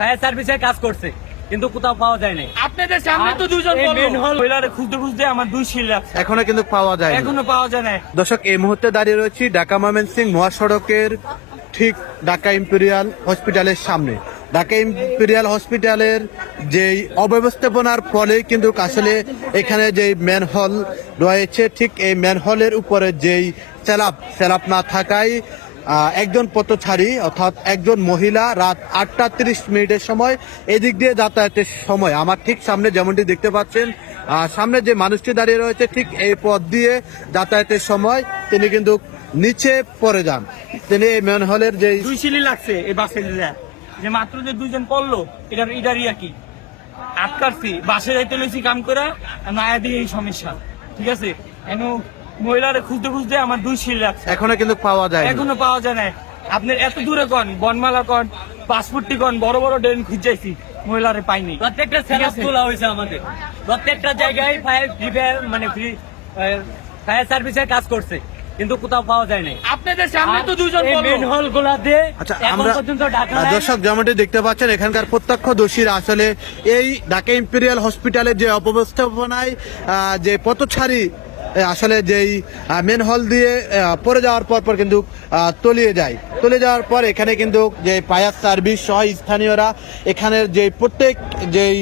Fire সার্ভিসে কাজ করছে কিন্তু কোথাও পাওয়া যায় নাই। আপনাদের সামনে তো দুজন মেন হল মহিলারে খুঁজতে খুঁজতে আমার দুই শিল লাগছে এখনও কিন্তু পাওয়া যায় এখনও পাওয়া যায় না দর্শক এই মুহূর্তে দাঁড়িয়ে রয়েছি ঢাকা ময়মনসিং মহাসড়কের ঠিক ঢাকা ইম্পেরিয়াল হসপিটালের সামনে। ঢাকা ইম্পেরিয়াল হসপিটালের যে অব্যবস্থাপনার ফলে কিন্তু আসলে এখানে যে ম্যানহল রয়েছে ঠিক এই ম্যানহলের উপরে যেই স্যালাপ স্যালাপ না থাকায় একজন পথচারী অর্থাৎ একজন মহিলা রাত আটটা তিরিশ মিনিটের সময় এদিক দিয়ে যাতায়াতের সময়। আমার ঠিক সামনে যেমনটি দেখতে পাচ্ছেন সামনে যে মানুষটি দাঁড়িয়ে রয়েছে ঠিক এই পথ দিয়ে যাতায়াতের সময় তিনি কিন্তু নিচে পড়ে যান। তিনি এই ম্যানহলের যে দুই শিলি লাগছে এই বাসের যে মাত্র যে দুইজন পড়ল, এটার এটারই কি আটকারছি, বাসে যাইতে লইছি কাম করে মায়া দিয়ে এই সমস্যা, ঠিক আছে? মহিলারে খুঁজতে খুঁজতে আমার দুই শিল লাগছে এখনও কিন্তু পাওয়া যায় এখনও পাওয়া যায় না আপনার এত দূরে কন? বনমালা কন? পাসপোর্টটি কন? বড় বড় ড্রেন খুঁজাইছি মহিলারে পাইনি। প্রত্যেকটা সেলাপ তোলা হয়েছে আমাদের। প্রত্যেকটা জায়গায় ফায়ার রিপেয়ার মানে ফ্রি ফায়ার সার্ভিসের কাজ করছে। কিন্তু কোথাও পাওয়া যায় নাই। আপনাদের সামনে তো দুজন মেন হল গুলাতে আচ্ছা আমরা। দর্শক যেমনটি দেখতে পাচ্ছেন এখানকার প্রত্যক্ষদর্শীরা আসলে এই ঢাকা ইম্পেরিয়াল হসপিটালের যে অপব্যবস্থাপনায় যে পথচারী আহ, আসলে যেই মেন হল দিয়ে পড়ে যাওয়ার পর পর কিন্তু তলিয়ে যায়। তলে যাওয়ার পর এখানে কিন্তু যে ফায়ার সার্ভিস সহ স্থানীয়রা এখানের যে প্রত্যেক যেই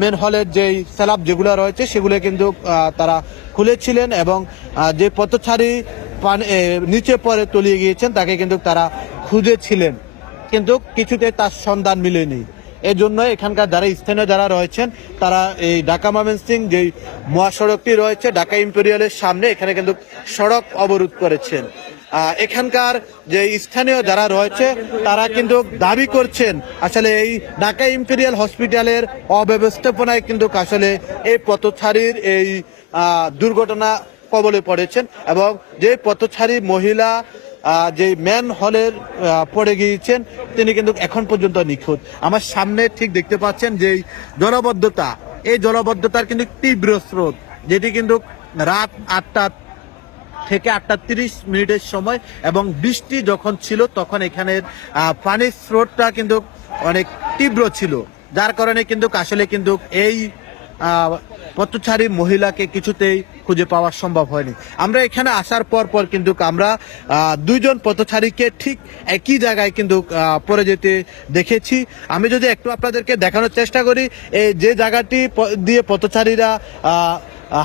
মেন হলের যেই স্যালাব যেগুলো রয়েছে, সেগুলো কিন্তু তারা খুলেছিলেন এবং যে পথচারী পানি নিচে পরে তলিয়ে গিয়েছেন, তাকে কিন্তু তারা খুঁজেছিলেন। কিন্তু কিছুতে তার সন্ধান মিলেনি। এই জন্য এখানকার যারা স্থানীয় যারা রয়েছেন, তারা এই ঢাকা সিং যে মহাসড়কটি রয়েছে, ঢাকা ইম্পেরিয়ালের সামনে, এখানে কিন্তু সড়ক অবরোধ করেছেন। এখানকার যে স্থানীয় যারা রয়েছে, তারা কিন্তু দাবি করছেন, আসলে এই ঢাকা ইম্পেরিয়াল হসপিটালের অব্যবস্থাপনায় কিন্তু আসলে এই পথচারীর এই দুর্ঘটনা কবলে পড়েছেন এবং যে পথচারী মহিলা যে ম্যান হলের পড়ে গিয়েছেন, তিনি কিন্তু এখন পর্যন্ত নিখোঁজ। আমার সামনে ঠিক দেখতে পাচ্ছেন যে জলবদ্ধতা, এই জলবদ্ধতার কিন্তু তীব্র স্রোত, যেটি কিন্তু রাত আটটা থেকে আটটা তিরিশ মিনিটের সময় এবং বৃষ্টি যখন ছিল, তখন এখানের পানির স্রোতটা কিন্তু অনেক তীব্র ছিল। যার কারণে কিন্তু আসলে কিন্তু এই পথচারী মহিলাকে কিছুতেই খুঁজে পাওয়া সম্ভব হয়নি। আমরা এখানে আসার পর পর কিন্তু আমরা দুইজন পথচারীকে ঠিক একই জায়গায় কিন্তু পরে যেতে দেখেছি। আমি যদি একটু আপনাদেরকে দেখানোর চেষ্টা করি এই যে জায়গাটি দিয়ে পথচারীরা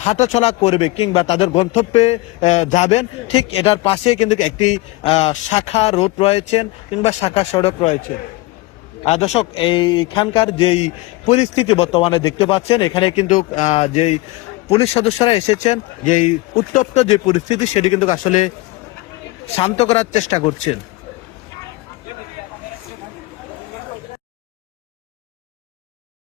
হাঁটাচলা করবে কিংবা তাদের গন্তব্যে যাবেন, ঠিক এটার পাশে কিন্তু একটি শাখা রোড রয়েছেন কিংবা শাখা সড়ক রয়েছে। দর্শক, এইখানকার যেই পরিস্থিতি বর্তমানে দেখতে পাচ্ছেন, এখানে কিন্তু যেই পুলিশ সদস্যরা এসেছেন, যেই উত্তপ্ত যে পরিস্থিতি, সেটি কিন্তু আসলে শান্ত করার চেষ্টা করছেন।